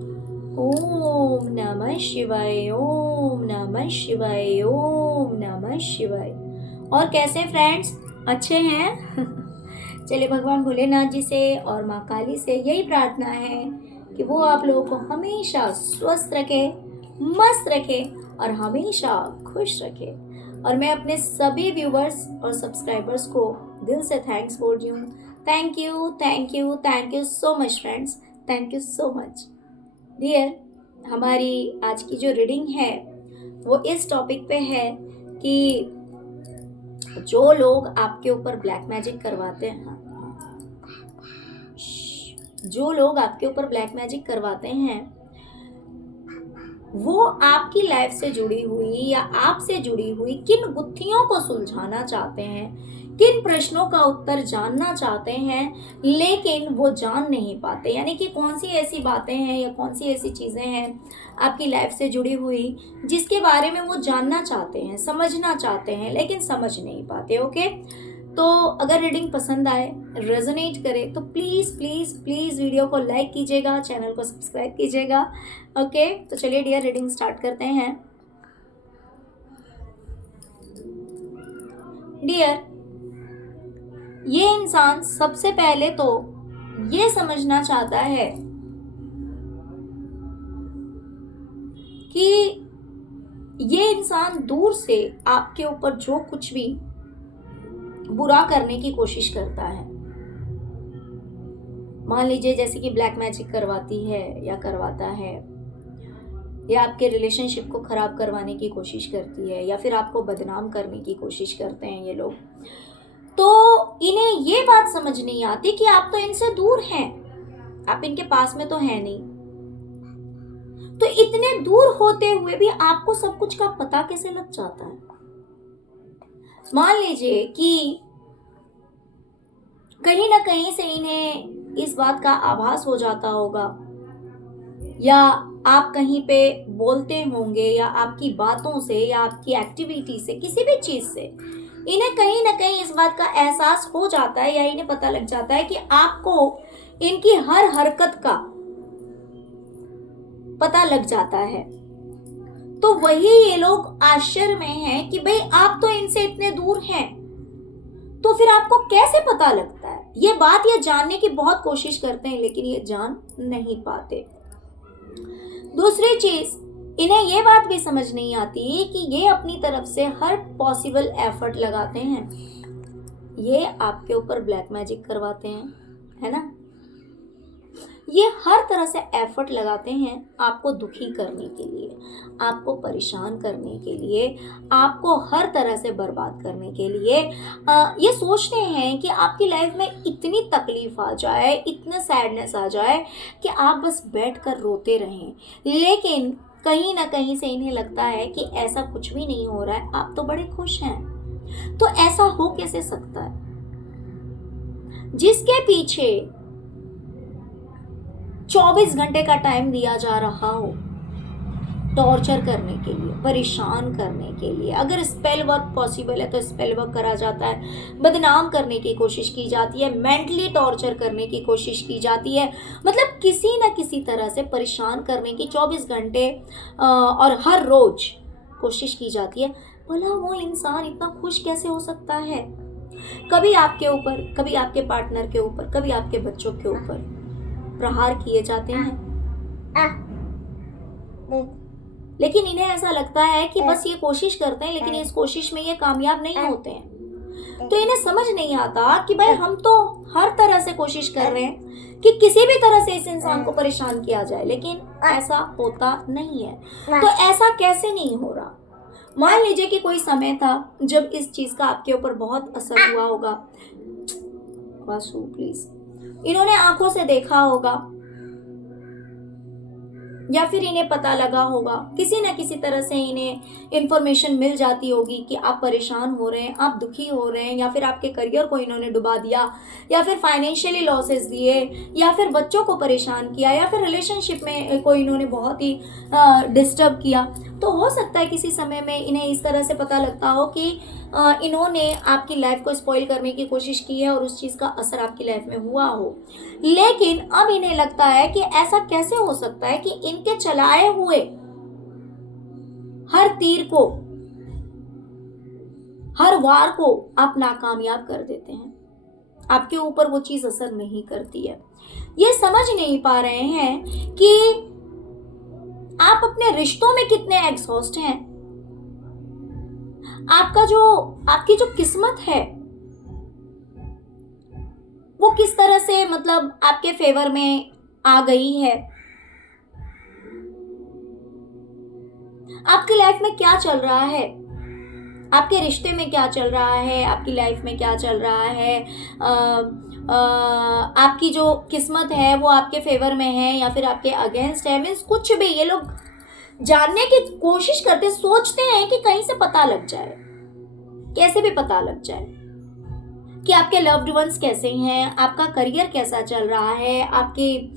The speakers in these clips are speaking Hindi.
ओम नमः शिवाय, ओम नमः शिवाय, ओम नमः शिवाय। और कैसे फ्रेंड्स, अच्छे हैं? चलिए भगवान भोलेनाथ जी से और माँ काली से यही प्रार्थना है कि वो आप लोगों को हमेशा स्वस्थ रखे, मस्त रखे और हमेशा खुश रखे। और मैं अपने सभी व्यूवर्स और सब्सक्राइबर्स को दिल से थैंक्स बोल रही हूँ। Thank you, thank you, thank you so much friends, thank you so much dear. हमारी आज की जो रीडिंग है वो इस टॉपिक पे है कि जो लोग आपके ऊपर ब्लैक मैजिक करवाते हैं, जो लोग आपके ऊपर ब्लैक मैजिक करवाते हैं वो आपकी लाइफ से जुड़ी हुई या आपसे जुड़ी हुई किन गुत्थियों को सुलझाना चाहते हैं, किन प्रश्नों का उत्तर जानना चाहते हैं लेकिन वो जान नहीं पाते। यानी कि कौन सी ऐसी बातें हैं या कौन सी ऐसी चीज़ें हैं आपकी लाइफ से जुड़ी हुई जिसके बारे में वो जानना चाहते हैं, समझना चाहते हैं लेकिन समझ नहीं पाते। ओके, तो अगर रीडिंग पसंद आए, रेजोनेट करे तो प्लीज़ प्लीज़ प्लीज़ वीडियो को लाइक कीजिएगा, चैनल को सब्सक्राइब कीजिएगा। ओके, तो चलिए डियर रीडिंग स्टार्ट करते हैं। डियर, ये इंसान सबसे पहले तो ये समझना चाहता है कि ये इंसान दूर से आपके ऊपर जो कुछ भी बुरा करने की कोशिश करता है, मान लीजिए जैसे कि ब्लैक मैजिक करवाती है या करवाता है, या आपके रिलेशनशिप को खराब करवाने की कोशिश करती है, या फिर आपको बदनाम करने की कोशिश करते हैं ये लोग, तो इन्हें ये बात समझ नहीं आती कि आप तो इनसे दूर हैं, आप इनके पास में तो है नहीं। तो इतने दूर होते हुए भी आपको सब कुछ का पता कैसे लग जाता है? मान लीजिए कि कहीं ना कहीं से इन्हें इस बात का आभास हो जाता होगा, या आप कहीं पे बोलते होंगे, या आपकी बातों से या आपकी एक्टिविटी से, किसी भी चीज से इन्हें कहीं ना कहीं इस बात का एहसास हो जाता है, या इन्हें पता लग जाता है कि आपको इनकी हर हरकत का पता लग जाता है। तो वही ये लोग आश्चर्य में हैं कि भाई आप तो इनसे इतने दूर हैं, तो फिर आपको कैसे पता लगता है? ये बात ये जानने की बहुत कोशिश करते हैं लेकिन ये जान नहीं पाते। दूसरी चीज, इन्हें ये बात भी समझ नहीं आती कि ये अपनी तरफ से हर पॉसिबल एफर्ट लगाते हैं, ये आपके ऊपर ब्लैक मैजिक करवाते हैं, है ना? ये हर तरह से एफर्ट लगाते हैं आपको दुखी करने के लिए, आपको परेशान करने के लिए, आपको हर तरह से बर्बाद करने के लिए। ये सोचते हैं कि आपकी लाइफ में इतनी तकलीफ आ जाए, इतना सैडनेस आ जाए कि आप बस बैठ कर रोते रहें। लेकिन कहीं ना कहीं से इन्हें लगता है कि ऐसा कुछ भी नहीं हो रहा है, आप तो बड़े खुश हैं। तो ऐसा हो कैसे सकता है? जिसके पीछे 24 घंटे का टाइम दिया जा रहा हो टॉर्चर करने के लिए, परेशान करने के लिए, अगर स्पेल वर्क पॉसिबल है तो स्पेल वर्क करा जाता है, बदनाम करने की कोशिश की जाती है, मेंटली टॉर्चर करने की कोशिश की जाती है, मतलब किसी न किसी तरह से परेशान करने की 24 घंटे और हर रोज कोशिश की जाती है। भला वो इंसान इतना खुश कैसे हो सकता है? कभी आपके ऊपर, कभी आपके पार्टनर के ऊपर, कभी आपके बच्चों के ऊपर प्रहार किए जाते हैं, लेकिन इन्हें ऐसा लगता है कि बस ये कोशिश करते हैं लेकिन इस कोशिश में ये कामयाब नहीं होते हैं। तो इन्हें समझ नहीं आता कि भाई हम तो हर तरह से कोशिश कर रहे हैं कि किसी भी तरह से इस इंसान को परेशान किया जाए, लेकिन ऐसा होता नहीं है। तो ऐसा कैसे नहीं हो रहा? मान लीजिए कि कोई समय था जब इस चीज का आपके ऊपर बहुत असर हुआ होगा, वासु प्लीज, इन्होंने आंखों से देखा होगा, या फिर इन्हें पता लगा होगा, किसी न किसी तरह से इन्हें इंफॉर्मेशन मिल जाती होगी कि आप परेशान हो रहे हैं, आप दुखी हो रहे हैं, या फिर आपके करियर को इन्होंने डुबा दिया, या फिर फाइनेंशियली लॉसेस दिए, या फिर बच्चों को परेशान किया, या फिर रिलेशनशिप में कोई इन्होंने बहुत ही डिस्टर्ब किया। तो हो सकता है किसी समय में इन्हें इस तरह से पता लगता हो कि इन्होंने आपकी लाइफ को स्पॉइल करने की कोशिश की है और उस चीज़ का असर आपकी लाइफ में हुआ हो, लेकिन अब इन्हें लगता है कि ऐसा कैसे हो सकता है कि इनके चलाए हुए हर तीर को, हर वार को आप नाकामयाब कर देते हैं, आपके ऊपर वो चीज असर नहीं करती है। ये समझ नहीं पा रहे हैं कि आप अपने रिश्तों में कितने एग्जॉस्ट हैं। आपकी जो किस्मत है वो किस तरह से मतलब आपके फेवर में आ गई है। आपकी लाइफ में क्या चल रहा है, आपके रिश्ते में क्या चल रहा है, आपकी लाइफ में क्या चल रहा है, आपकी जो किस्मत है वो आपके फेवर में है या फिर आपके अगेंस्ट है। मीन्स कुछ भी ये लोग जानने की कोशिश करते, सोचते हैं कि कहीं से पता लग जाए, कैसे भी पता लग जाए कि आपके लव्ड वंस कैसे हैं, आपका करियर कैसा चल रहा है, आपकी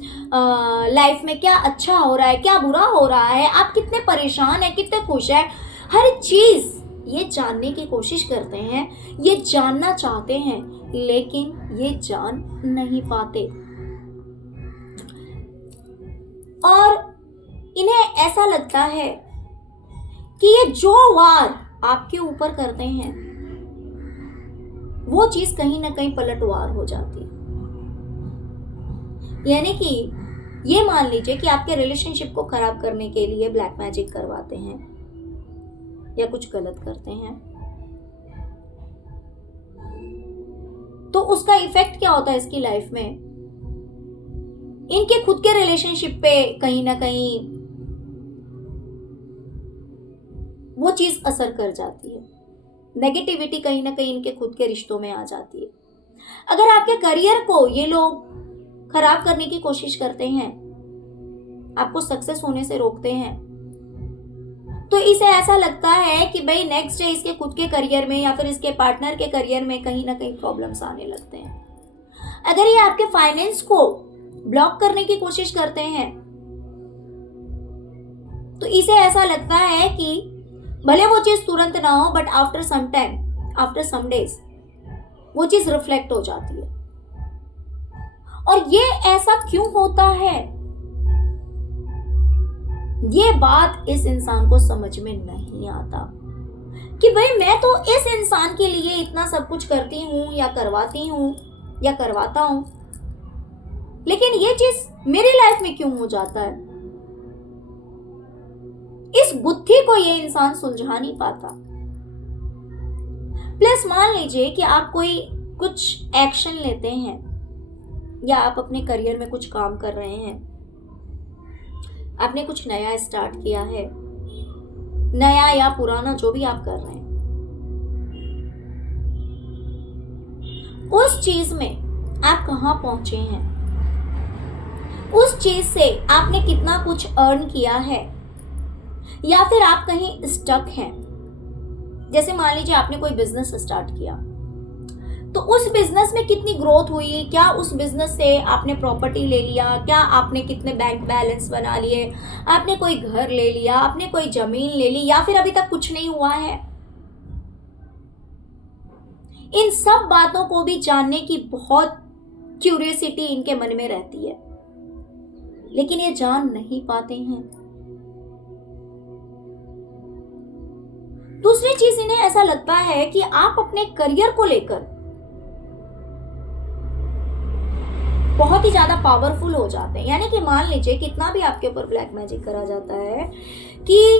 लाइफ में क्या अच्छा हो रहा है, क्या बुरा हो रहा है, आप कितने परेशान हैं, कितने खुश हैं। हर चीज ये जानने की कोशिश करते हैं, ये जानना चाहते हैं, लेकिन ये जान नहीं पाते। और इन्हें ऐसा लगता है कि ये जो वार आपके ऊपर करते हैं वो चीज कहीं ना कहीं पलटवार हो जाती है। यानी कि ये मान लीजिए कि आपके रिलेशनशिप को खराब करने के लिए ब्लैक मैजिक करवाते हैं या कुछ गलत करते हैं, तो उसका इफेक्ट क्या होता है इसकी लाइफ में, इनके खुद के रिलेशनशिप पे कहीं ना कहीं वो चीज असर कर जाती है। नेगेटिविटी कहीं ना कहीं इनके खुद के रिश्तों में आ जाती है। अगर आपके करियर को ये लोग खराब करने की कोशिश करते हैं, आपको सक्सेस होने से रोकते हैं, तो इसे ऐसा लगता है कि भाई नेक्स्ट डे इसके खुद के करियर में या फिर इसके पार्टनर के करियर में कहीं ना कहीं प्रॉब्लम्स आने लगते हैं। अगर ये आपके फाइनेंस को ब्लॉक करने की कोशिश करते हैं, तो इसे ऐसा लगता है कि भले वो चीज तुरंत ना हो, but after some time, after some days वो चीज रिफ्लेक्ट हो जाती है। और ये ऐसा क्यों होता है, ये बात इस इंसान को समझ में नहीं आता कि भाई मैं तो इस इंसान के लिए इतना सब कुछ करती हूं या करवाती हूं या करवाता हूं, लेकिन ये चीज मेरी लाइफ में क्यों हो जाता है। इस गुत्थी को ये इंसान सुलझा नहीं पाता। प्लस मान लीजिए कि आप कोई कुछ एक्शन लेते हैं या आप अपने करियर में कुछ काम कर रहे हैं, आपने कुछ नया स्टार्ट किया है, नया या पुराना जो भी आप कर रहे हैं, उस चीज में आप कहां पहुंचे हैं, उस चीज से आपने कितना कुछ अर्न किया है, या फिर आप कहीं स्टक हैं। जैसे मान लीजिए आपने कोई बिजनेस स्टार्ट किया, तो उस बिजनेस में कितनी ग्रोथ हुई, क्या उस बिजनेस से आपने प्रॉपर्टी ले लिया, क्या आपने कितने बैंक बैलेंस बना लिए, आपने कोई घर ले लिया, आपने कोई जमीन ले ली, या फिर अभी तक कुछ नहीं हुआ है। इन सब बातों को भी जानने की बहुत क्यूरियोसिटी इनके मन में रहती है, लेकिन ये जान नहीं पाते हैं। दूसरी चीज, इन्हें ऐसा लगता है कि आप अपने करियर को लेकर बहुत ही ज्यादा पावरफुल हो जाते हैं। यानी कि मान लीजिए कितना भी आपके ऊपर ब्लैक मैजिक करा जाता है कि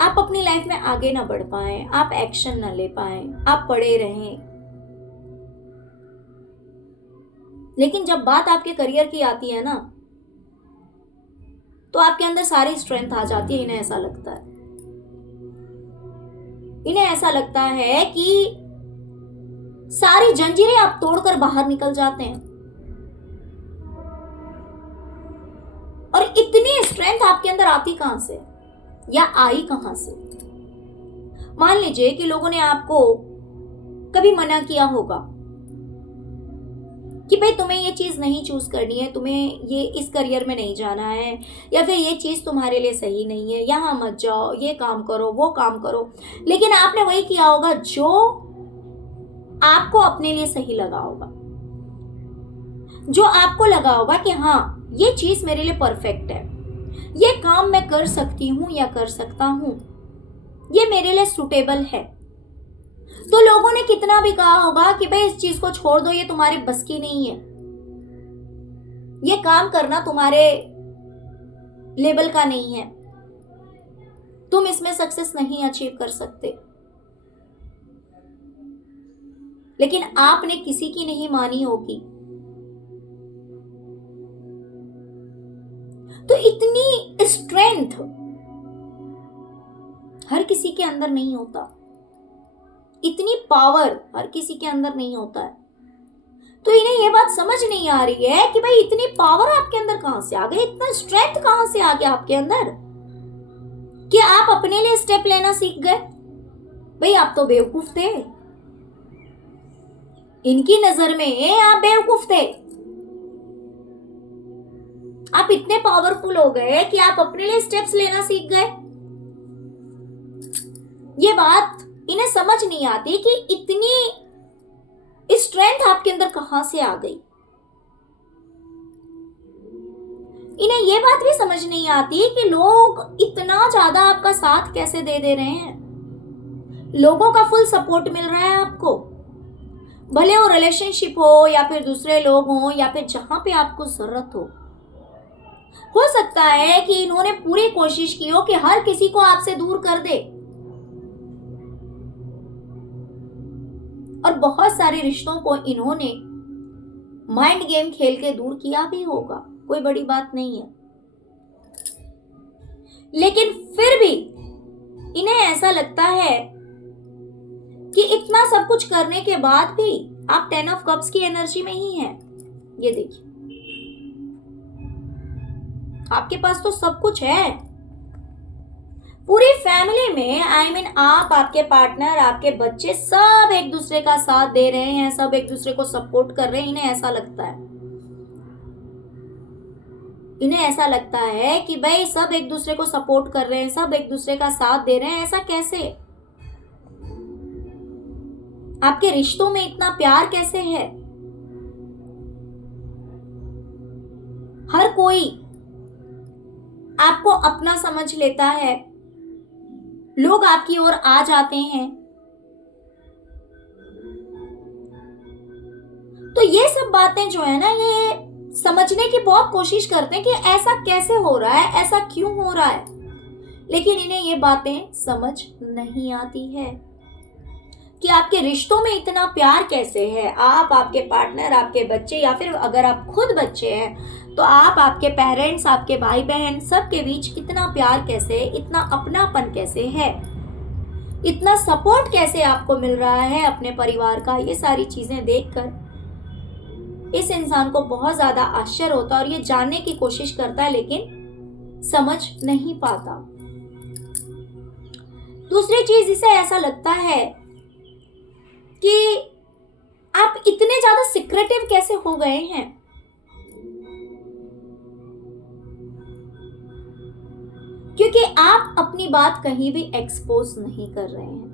आप अपनी लाइफ में आगे ना बढ़ पाए, आप एक्शन ना ले पाए, आप पड़े रहें, लेकिन जब बात आपके करियर की आती है ना, तो आपके अंदर सारी स्ट्रेंथ आ जाती है। इन्हें ऐसा लगता है, इन्हें ऐसा लगता है कि सारी जंजीरें आप तोड़कर बाहर निकल जाते हैं। और इतनी स्ट्रेंथ आपके अंदर आती कहां से या आई कहां से। मान लीजिए कि लोगों ने आपको कभी मना किया होगा, कि भाई तुम्हें ये चीज़ नहीं चूज करनी है, तुम्हें ये इस करियर में नहीं जाना है, या फिर ये चीज़ तुम्हारे लिए सही नहीं है, यहाँ मत जाओ, ये काम करो, वो काम करो। लेकिन आपने वही किया होगा जो आपको अपने लिए सही लगा होगा, जो आपको लगा होगा कि हाँ ये चीज़ मेरे लिए परफेक्ट है, ये काम मैं कर सकती हूँ या कर सकता हूँ, ये मेरे लिए सुटेबल है। तो लोगों ने कितना भी कहा होगा कि भाई इस चीज को छोड़ दो, ये तुम्हारे बस की नहीं है, ये काम करना तुम्हारे लेवल का नहीं है, तुम इसमें सक्सेस नहीं अचीव कर सकते। लेकिन आपने किसी की नहीं मानी होगी। तो इतनी स्ट्रेंथ हर किसी के अंदर नहीं होता, इतनी पावर हर किसी के अंदर नहीं होता है। तो इन्हें ये बात समझ नहीं आ रही है कि भाई इतनी पावर आपके अंदर कहां से आ गई, इतना स्ट्रेंथ कहां से आ गया आपके अंदर कि आप अपने लिए स्टेप लेना सीख गए। भाई आप तो बेवकूफ थे, इनकी नजर में आप बेवकूफ थे। आप इतने पावरफुल हो गए कि आप अपने लिए स्टेप्स लेना सीख गए। ये बात इन्हें समझ नहीं आती कि इतनी स्ट्रेंथ आपके अंदर कहां से आ गई। इन्हें ये बात भी समझ नहीं आती कि लोग इतना ज्यादा आपका साथ कैसे दे दे रहे हैं। लोगों का फुल सपोर्ट मिल रहा है आपको, भले वो रिलेशनशिप हो या फिर दूसरे लोग हो या फिर जहां पे आपको जरूरत हो सकता है कि इन्होंने पूरी कोशिश की हो कि हर किसी को आपसे दूर कर दे, और बहुत सारे रिश्तों को इन्होंने माइंड गेम खेल के दूर किया भी होगा, कोई बड़ी बात नहीं है। लेकिन फिर भी इन्हें ऐसा लगता है कि इतना सब कुछ करने के बाद भी आप 10 ऑफ कप्स की एनर्जी में ही हैं। ये देखिए, आपके पास तो सब कुछ है, पूरी फैमिली में आई मीन आप, आपके पार्टनर, आपके बच्चे सब एक दूसरे का साथ दे रहे हैं, सब एक दूसरे को सपोर्ट कर रहे हैं। इन्हें ऐसा लगता है, इन्हें ऐसा लगता है कि भाई सब एक दूसरे को सपोर्ट कर रहे हैं, सब एक दूसरे का साथ दे रहे हैं। ऐसा कैसे? आपके रिश्तों में इतना प्यार कैसे है? हर कोई आपको अपना समझ लेता है, लोग आपकी ओर आ जाते हैं। तो ये सब बातें जो है ना, ये समझने की बहुत कोशिश करते हैं कि ऐसा कैसे हो रहा है, ऐसा क्यों हो रहा है। लेकिन इन्हें ये बातें समझ नहीं आती है कि आपके रिश्तों में इतना प्यार कैसे है। आप, आपके पार्टनर, आपके बच्चे, या फिर अगर आप खुद बच्चे हैं तो आप, आपके पेरेंट्स, आपके भाई बहन, सबके बीच इतना प्यार कैसे, इतना अपनापन कैसे है, इतना सपोर्ट कैसे आपको मिल रहा है अपने परिवार का। ये सारी चीजें देखकर इस इंसान को बहुत ज्यादा आश्चर्य होता है और ये जानने की कोशिश करता है, लेकिन समझ नहीं पाता। दूसरी चीज, इसे ऐसा लगता है कि आप इतने ज्यादा सिक्रेटिव कैसे हो गए हैं। क्योंकि आप अपनी बात कहीं भी एक्सपोज नहीं कर रहे हैं।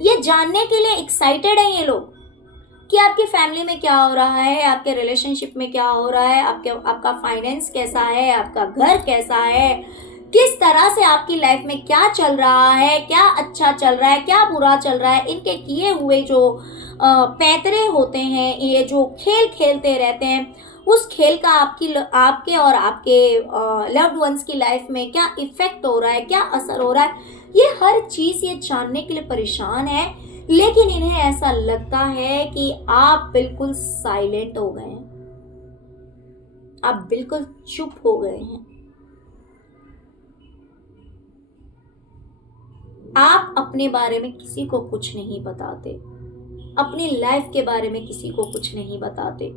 ये जानने के लिए एक्साइटेड हैं ये लोग कि आपकी फैमिली में क्या हो रहा है, आपके रिलेशनशिप में क्या हो रहा है, आपका फाइनेंस कैसा है, आपका घर कैसा है, किस तरह से आपकी लाइफ में क्या चल रहा है, क्या अच्छा चल रहा है, क्या बुरा चल रहा है। इनके किए हुए जो पैतरे होते हैं, ये जो खेल खेलते रहते हैं, उस खेल का आपके और आपके लव्ड वंस की लाइफ में क्या इफेक्ट हो रहा है, क्या असर हो रहा है, ये हर चीज ये जानने के लिए परेशान है। लेकिन इन्हें ऐसा लगता है कि आप बिल्कुल साइलेंट हो गए हैं, आप बिल्कुल चुप हो गए हैं। आप अपने बारे में किसी को कुछ नहीं बताते, अपनी लाइफ के बारे में किसी को कुछ नहीं बताते।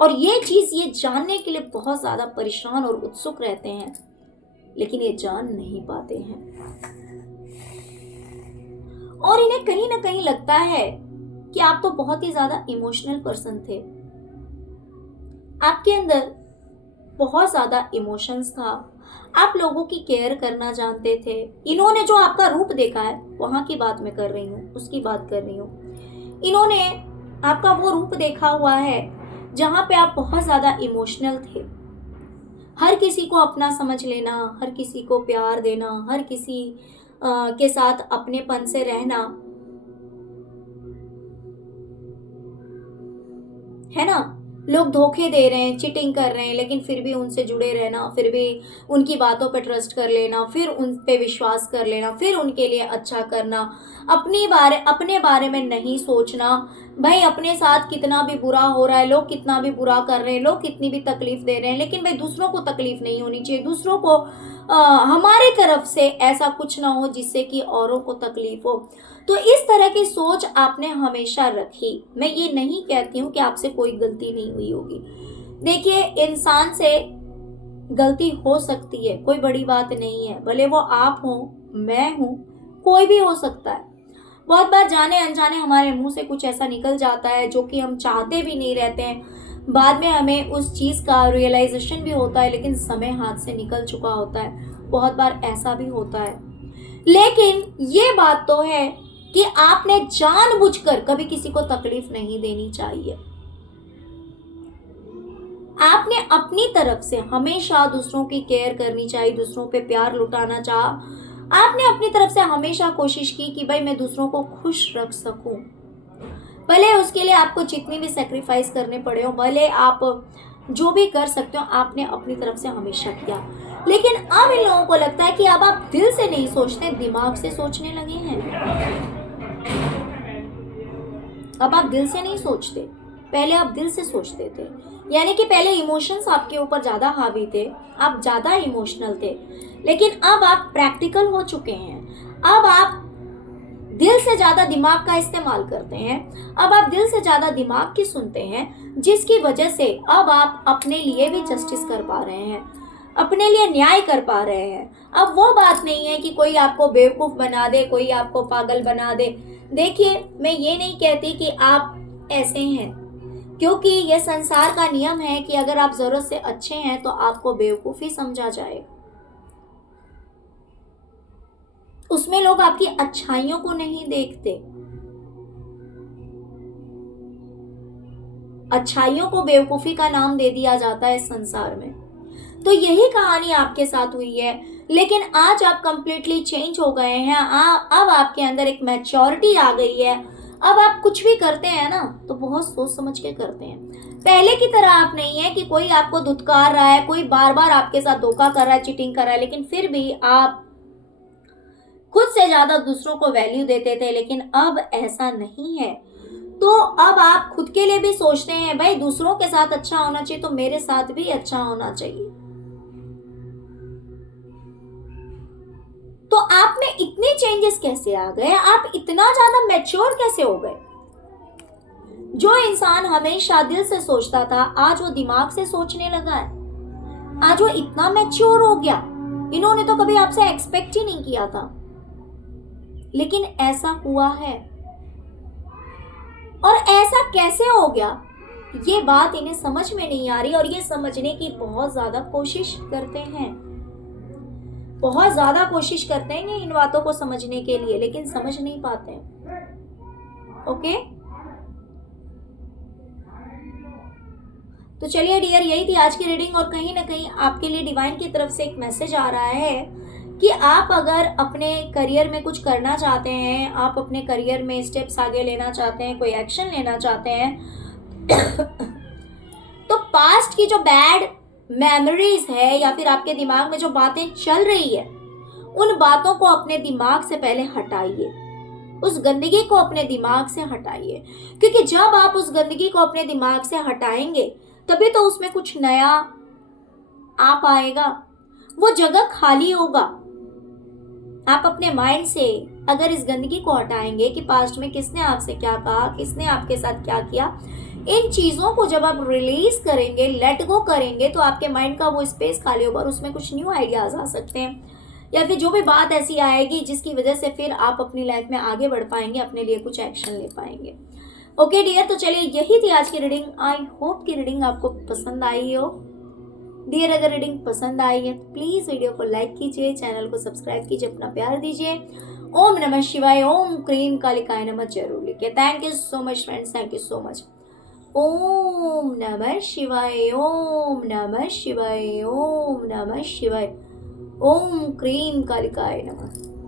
और ये चीज ये जानने के लिए बहुत ज्यादा परेशान और उत्सुक रहते हैं, लेकिन ये जान नहीं पाते हैं। और इन्हें कहीं ना कहीं लगता है कि आप तो बहुत ही ज्यादा इमोशनल पर्सन थे, आपके अंदर बहुत ज्यादा इमोशंस था, आप लोगों की केयर करना जानते थे। इन्होंने जो आपका रूप देखा है, वहां की बात मैं कर रही हूँ, उसकी बात कर रही हूँ। इन्होंने आपका वो रूप देखा हुआ है जहां पे आप बहुत ज्यादा इमोशनल थे। हर किसी को अपना समझ लेना, हर किसी को प्यार देना, हर किसी के साथ अपनेपन से रहना, है ना। लोग धोखे दे रहे हैं, चीटिंग कर रहे हैं, लेकिन फिर भी उनसे जुड़े रहना, फिर भी उनकी बातों पे ट्रस्ट कर लेना, फिर उन पे विश्वास कर लेना, फिर उनके लिए अच्छा करना, अपने बारे में नहीं सोचना। भाई अपने साथ कितना भी बुरा हो रहा है, लोग कितना भी बुरा कर रहे हैं, लोग कितनी भी तकलीफ दे रहे हैं, लेकिन भाई दूसरों को तकलीफ नहीं होनी चाहिए, दूसरों को हमारी तरफ से ऐसा कुछ ना हो जिससे कि औरों को तकलीफ हो। तो इस तरह की सोच आपने हमेशा रखी। मैं ये नहीं कहती हूँ कि आपसे कोई गलती नहीं हुई होगी। देखिए, इंसान से गलती हो सकती है, कोई बड़ी बात नहीं है, भले वो आप हो, मैं हूं, कोई भी हो सकता है। बहुत बार जाने अनजाने हमारे मुंह से कुछ ऐसा निकल जाता है जो कि हम चाहते भी नहीं रहते हैं। बाद में हमें उस चीज का रियलाइजेशन भी होता है, लेकिन समय हाथ से निकल चुका होता है। बहुत बार ऐसा भी होता है। लेकिन ये बात तो है कि आपने जानबूझकर कभी किसी को तकलीफ नहीं देनी चाहिए। आपने अपनी तरफ से हमेशा दूसरों की केयर करनी चाहिए, दूसरों पे प्यार लुटाना चाहा। आपने अपनी तरफ से हमेशा कोशिश की कि भाई मैं दूसरों को खुश रख सकूं, भले उसके लिए आपको जितनी भी सेक्रीफाइस करने पड़े हो, भले आप जो भी कर सकते हो, आपने अपनी तरफ से हमेशा किया। लेकिन अब इन लोगों को लगता है कि अब आप दिल से नहीं सोचते, दिमाग से सोचने लगे हैं। अब आप दिल से नहीं सोचते, पहले आप दिल से सोचते थे। यानी कि पहले इमोशंस आपके ऊपर ज्यादा हावी थे, आप ज्यादा इमोशनल थे, लेकिन अब आप प्रैक्टिकल हो चुके हैं। अब आप दिल से ज्यादा दिमाग का इस्तेमाल करते हैं, अब आप दिल से ज्यादा दिमाग की सुनते हैं, जिसकी वजह से अब आप अपने लिए भी जस्टिस कर पा रहे हैं, अपने लिए न्याय कर पा रहे हैं। अब वो बात नहीं है कि कोई आपको बेवकूफ बना दे, कोई आपको पागल बना दे। देखिए, मैं ये नहीं कहती कि आप ऐसे हैं, क्योंकि ये संसार का नियम है कि अगर आप जरूरत से अच्छे हैं तो आपको बेवकूफ ही समझा जाए। उसमें लोग आपकी अच्छाइयों को नहीं देखते, अच्छाइयों को बेवकूफी का नाम दे दिया जाता है इस संसार में। तो यही कहानी आपके साथ हुई है, लेकिन आज आप कंप्लीटली चेंज हो गए हैं। अब आपके अंदर एक मैच्योरिटी आ गई है। अब आप कुछ भी करते हैं ना तो बहुत सोच समझ के करते हैं। पहले की तरह आप नहीं है कि कोई आपको धुतकार रहा है, कोई बार बार आपके साथ धोखा कर रहा है, चीटिंग कर रहा है, लेकिन फिर भी आप खुद से ज्यादा दूसरों को वैल्यू देते थे। लेकिन अब ऐसा नहीं है। तो अब आप खुद के लिए भी सोचते हैं, भाई दूसरों के साथ अच्छा होना चाहिए तो मेरे साथ भी अच्छा होना चाहिए। तो आप में इतने चेंजेस कैसे आ गए? आप इतना ज्यादा मैच्योर कैसे हो गए? जो इंसान हमेशा दिल से सोचता था, आज वो दिमाग से सोचने लगा है, आज वो इतना मैच्योर हो गया। इन्होंने तो कभी आपसे एक्सपेक्ट ही नहीं किया था, लेकिन ऐसा हुआ है। और ऐसा कैसे हो गया, ये बात इन्हें समझ में नहीं आ रही, और ये समझने की बहुत ज्यादा कोशिश करते हैं, बहुत ज्यादा कोशिश करते हैं इन बातों को समझने के लिए, लेकिन समझ नहीं पाते हैं। ओके, तो चलिए डियर, यही थी आज की रीडिंग। और कहीं ना कहीं आपके लिए डिवाइन की तरफ से एक मैसेज आ रहा है कि आप अगर अपने करियर में कुछ करना चाहते हैं, आप अपने करियर में स्टेप्स आगे लेना चाहते हैं, कोई एक्शन लेना चाहते हैं तो पास्ट की जो बैड मेमोरीज है या फिर आपके दिमाग में जो बातें चल रही है, उन बातों को अपने दिमाग से पहले हटाइए, उस गंदगी को अपने दिमाग से हटाइए। क्योंकि जब आप उस गंदगी को अपने दिमाग से हटाएंगे तभी तो उसमें कुछ नया आ पाएगा, वो जगह खाली होगा। आप अपने माइंड से अगर इस गंदगी को हटाएंगे कि पास्ट में किसने आपसे क्या कहा, किसने आपके साथ क्या किया, इन चीजों को जब आप रिलीज करेंगे, लेट गो करेंगे, तो आपके माइंड का वो स्पेस खाली होगा और उसमें कुछ न्यू आइडियाज आ सकते हैं। या फिर जो भी बात ऐसी आएगी जिसकी वजह से फिर आप अपनी लाइफ में आगे बढ़ पाएंगे, अपने लिए कुछ एक्शन ले पाएंगे। ओके डियर, तो चलिए यही थी आज की रीडिंग। आई होप कि रीडिंग आपको पसंद आई हो। डियर, अगर रीडिंग पसंद आई है तो प्लीज वीडियो को लाइक कीजिए, चैनल को सब्सक्राइब कीजिए, अपना प्यार दीजिए। ओम नमः शिवाय, ओम क्रीम कालिकाय नमः जरूर लिखिए। Thank you so much friends, thank you so much. ओम नमः शिवाय, ओम नमः शिवाय, ओम नमः शिवाय, ओम क्रीम कालिकाय नमः।